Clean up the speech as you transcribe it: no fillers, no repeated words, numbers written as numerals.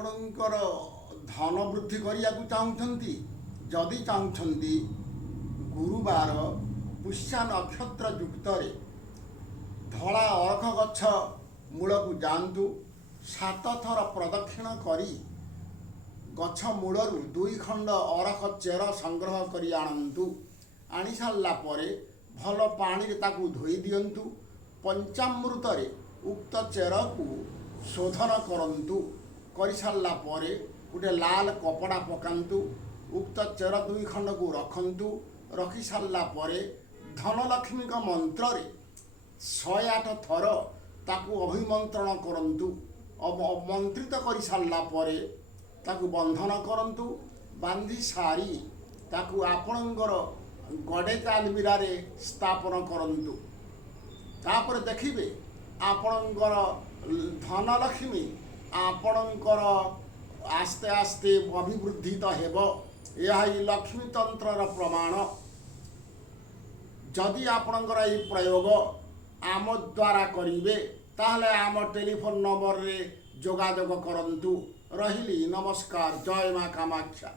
ଆପଣଙ୍କର ଧନ ବୃଦ୍ଧି କରିବାକୁ ଚାହୁଁଛନ୍ତି? ଯଦି ଚାହୁଁଛନ୍ତି, ଗୁରୁବାର ପୁଷ୍ୟା ନକ୍ଷତ୍ର ଯୁକ୍ତରେ ଧଳା ଅରଖ ଗଛ ମୂଳକୁ ଯାଆନ୍ତୁ। 7 ଥର ପ୍ରଦକ୍ଷିଣ କରି ଗଛ ମୂଳରୁ 2 ଖଣ୍ଡ ଅରଖ ଚେର ସଂଗ୍ରହ କରି ଆଣନ୍ତୁ। ଆଣି ସାରିଲା ପରେ ଭଲ ପାଣିରେ ତାକୁ ଧୋଇ ଦିଅନ୍ତୁ। ପଞ୍ଚାମୃତରେ ଉକ୍ତ ଚେରକୁ ଶୋଧନ କରନ୍ତୁ। କରିସାରିଲା ପରେ ଗୋଟେ ଲାଲ କପଡ଼ା ପକାନ୍ତୁ। ଉକ୍ତ ଚେର 2 ଖଣ୍ଡକୁ ରଖନ୍ତୁ। ରଖି ସାରିଲା ପରେ ଧନଲକ୍ଷ୍ମୀଙ୍କ ମନ୍ତ୍ରରେ 108 ଥର ତାକୁ ଅଭିମନ୍ତ୍ରଣ କରନ୍ତୁ। ମନ୍ତ୍ରିତ କରିସାରିଲା ପରେ ତାକୁ ବନ୍ଧନ କରନ୍ତୁ। ବାନ୍ଧି ସାରି ତାକୁ ଆପଣଙ୍କର ଗଡ଼େଜ ଆଲମିରାରେ ସ୍ଥାପନ କରନ୍ତୁ। ତାପରେ ଦେଖିବେ ଆପଣଙ୍କର ଧନଲକ୍ଷ୍ମୀ ଆପଣଙ୍କର ଆସ୍ତେ ଆସ୍ତେ ଅଭିବୃଦ୍ଧିତ ହେବ। ଏହା ହିଁ ଲକ୍ଷ୍ମୀତନ୍ତ୍ରର ପ୍ରମାଣ। ଯଦି ଆପଣଙ୍କର ଏହି ପ୍ରୟୋଗ ଆମ ଦ୍ୱାରା କରିବେ, ତାହେଲେ ଆମ ଟେଲିଫୋନ୍ ନମ୍ବରରେ ଯୋଗାଯୋଗ କରନ୍ତୁ। ରହିଲି, ନମସ୍କାର। ଜୟ ମା କାମାକ୍ଷା।